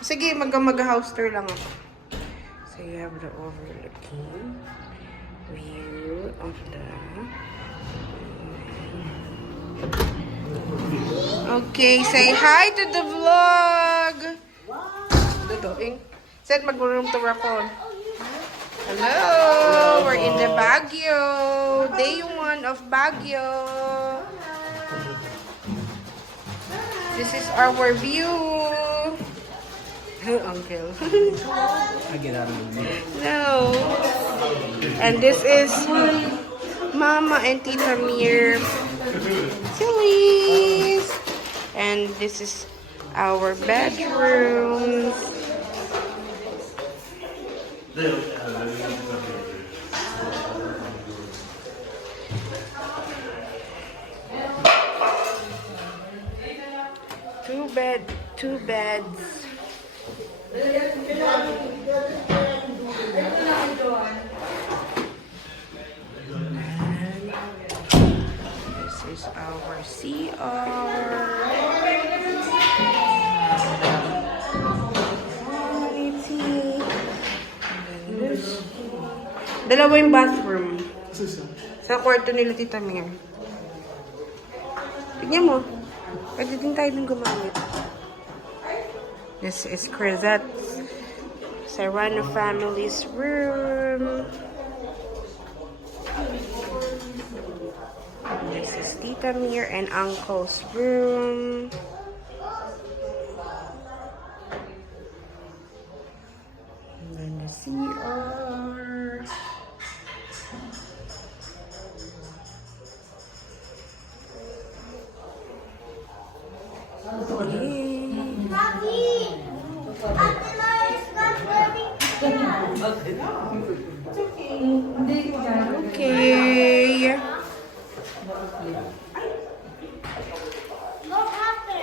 Sige, mag-house tour lang ako. So you have the overlooking view of the... Okay, say hi to the vlog! Dodoing. Said mag-room tour ako. Hello! We're in the Baguio! Day 1 of Baguio! This is our view! Uncle. I get out of the way. No. And this is Mama and Tita Mir. Sillies. And this is our bedrooms. Two beds. This is our CR. Dalawa yung bathroom. Sa kwarto nila Tita Mir. Tignan mo. Pwede din tayo din gumamit. This is Crisette's Serrano family's room. This is Tita Mir and Uncle's room. And then the CR. Okay.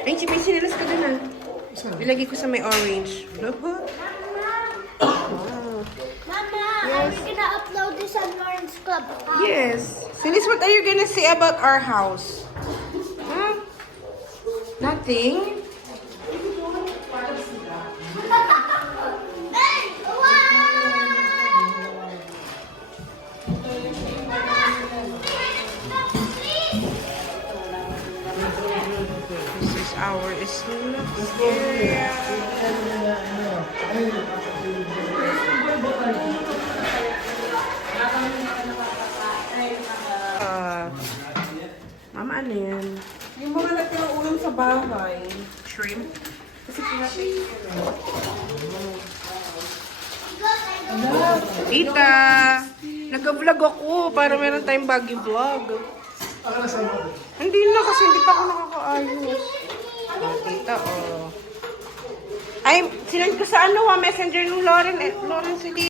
Ay, may sinilas ko dun ah. Ilagay ko sa may orange. Mama, are we gonna upload this on Lawrence Club? Yes. Sinis, what are you gonna say about our house? Huh? Nothing? This is our snooze area. Mama, ano yan? Yung mga natirang ulam sa bahay. Shrimp? Kasi pinatay Tita! Nag-vlog ako para meron tayong baggy vlog. Hindi na kasi hindi pa ako nakakaayos. Oh, tita, oh. Ay, sinend ko sa ano, messenger ng Lauren si